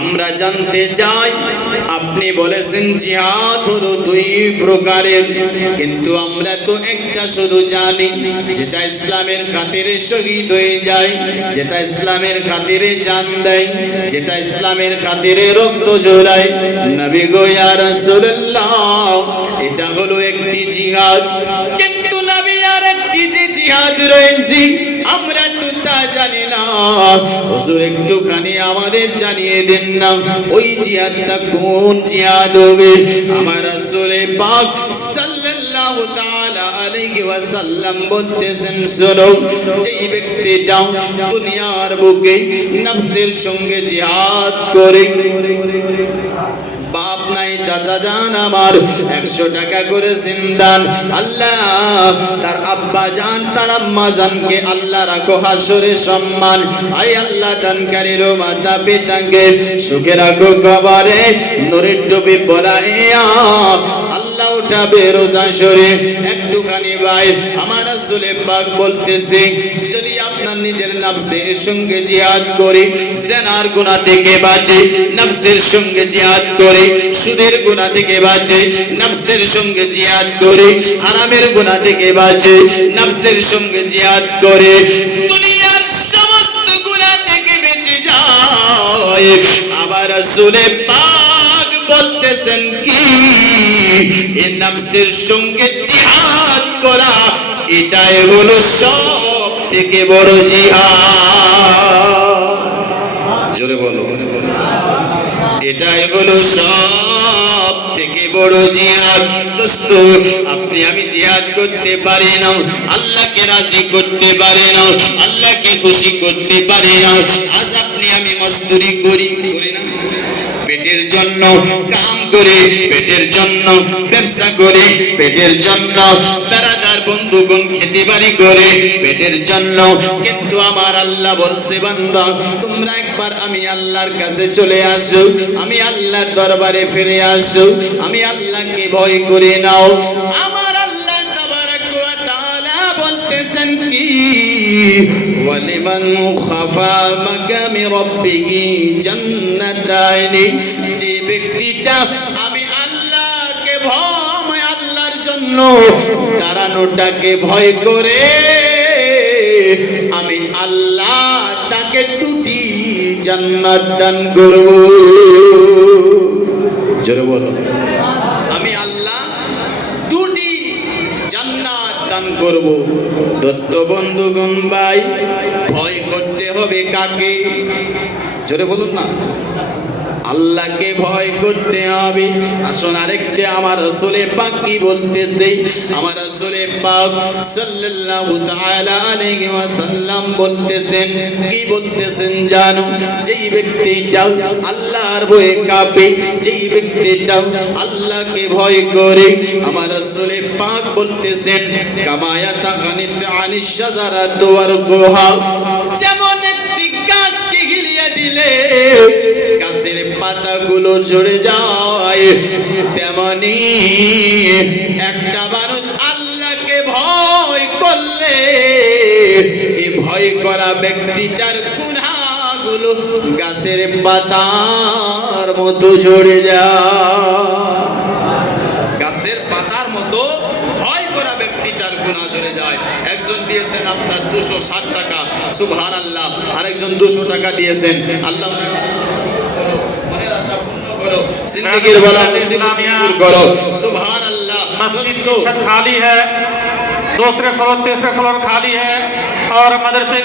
আমরা জানতে চাই, আপনি বলেছেন জিহাদ হলো দুই প্রকারের, কিন্তু আমরা তো একটা শুধু জানি, যেটা ইসলামের খাতিরে শহীদ হয়ে যায়, যেটা ইসলামের খাতিরে জান দেয়, যেটা ইসলামের খাতিরে রক্ত জোড়ায় নবী গো ইয়া রাসূলুল্লাহ, এটা হলো একটি জিহাদ। কিন্তু নবী আর একটি যে জিহাদ রয়েছে আমরা তো তা জানি না। হুজুর, একটুখানি আমাদের জানিয়ে দেন না, ওই জিহাদটা কোন জিহাদ হবে? আমার রাসূলে পাক সাল্লাল্লাহু তাআলা আলাইহি ওয়াসাল্লাম বলতেছেন, শোনো, যেই ব্যক্তিটা দুনিয়ার বুকে নফসের সঙ্গে জিহাদ করে চাচা জান আমার, একশো টাকা করে সিন্দান আল্লাহ, তার আব্বা জান, তার আম্মা জানকে আল্লাহ রাখো হাসরে সম্মান। আই আল্লাহ দানকারীর মাতা পিতাকে সুখে রাখো বাবারে নূরের টুপি পরাইয়া আল্লাহ উঠাবে রোজা শরীর একটুখানি ভাই, আমার আসলে পাক বলতেছে, যদি আপনার নিজের নফসের সঙ্গে জিহাদ করে সেনার গুনাহ থেকে বাঁচে, নফসের সঙ্গে জিহাদ করে, সুদের গুনাহ থেকে বাঁচে, নফসের সঙ্গে জিহাদ করে, হারামের গুনাহ থেকে বাঁচে, নফসের সঙ্গে জিহাদ করে। দুনিয়ার সমস্ত গুনাহ থেকে বেঁচে যায়। আবার আসলে পাক বলতেছেন কি? এ নফসের সঙ্গে জিহাদ করা এটাই হলো সব থেকে বড় জিহাদ। জোরে বলো এটাই হলো সব থেকে বড় জিহাদ। দোস্ত, আপনি আমি জিহাদ করতে পারি না। আল্লাহকে রাজি করতে পারি না। আল্লাহকে খুশি করতে পারি না। আজ আপনি আমি মজদুরি করি করি না। পেটের জন্য কাম করে, পেটের জন্য ব্যবসা করে, পেটের জন্য বেড়াদার বন্ধুগণ খেতে বাড়ি করে পেটের জন্য। কিন্তু আমার আল্লাহ বলছে, বান্দা, তোমরা একবার আমি আল্লাহর কাছে চলে আসো, আমি আল্লাহর দরবারে ফিরে আসো, আমি আল্লাহকে ভয় করে নাও। আমার আল্লাহ বলতেছেন কি যে ব্যক্তিটা আমি জন্য দাঁড়ানোটাকে ভয় করে। আমি আল্লাহ তাকে দুটি জান্নাত দান করব। জোরে বলো। আমি আল্লাহ দুটি জান্নাত দান করব। দোস্ত বন্ধুগণ ভাই, ভয় করতে হবে কাকে? জোরে বলুন না। আল্লাহকে ভয় করতে হবে। আসুন আরেকটা আমার রসুলে পাক কি বলতেছে? আমার রসুলে পাক সাল্লাল্লাহু তাআলা আলাইহি ওয়াসাল্লাম বলতেছেন, কি বলতেছেন জানো? যেই ব্যক্তিটা আল্লাহর ভয়ে কাঁপে, যেই ব্যক্তিটা আল্লাহকে ভয় করে, আমার রসুলে পাক বলতেছেন কামায়াতা গানিত আনিশ শাজারাত ওয়ার গুহা। যেমন একটি গাছকে গিলিয়ে দিলে পাতাগুলো ঝরে যায়, তেমনি একটা মানুষ আল্লাহকে ভয় করলে, এই ভয় করা ব্যক্তিটার গুনাহগুলো গাছের পাতার মতো ঝরে যায়। গাছের পাতার মতো ভয় করা ব্যক্তিটার গুণা ঝরে যায়। একজন দিয়েছেন আপনার দুশো ষাট টাকা সুবহান আল্লাহ আরেকজন দুশো টাকা দিয়েছেন। আল্লাহ করো জিন্দগির বলা মুসিবত দূর করো সুবহান আল্লাহ मस्जिद দোস্ত की छत खाली है दूसरे फ्लोर तीसरे फ्लोर खाली है और मदरसे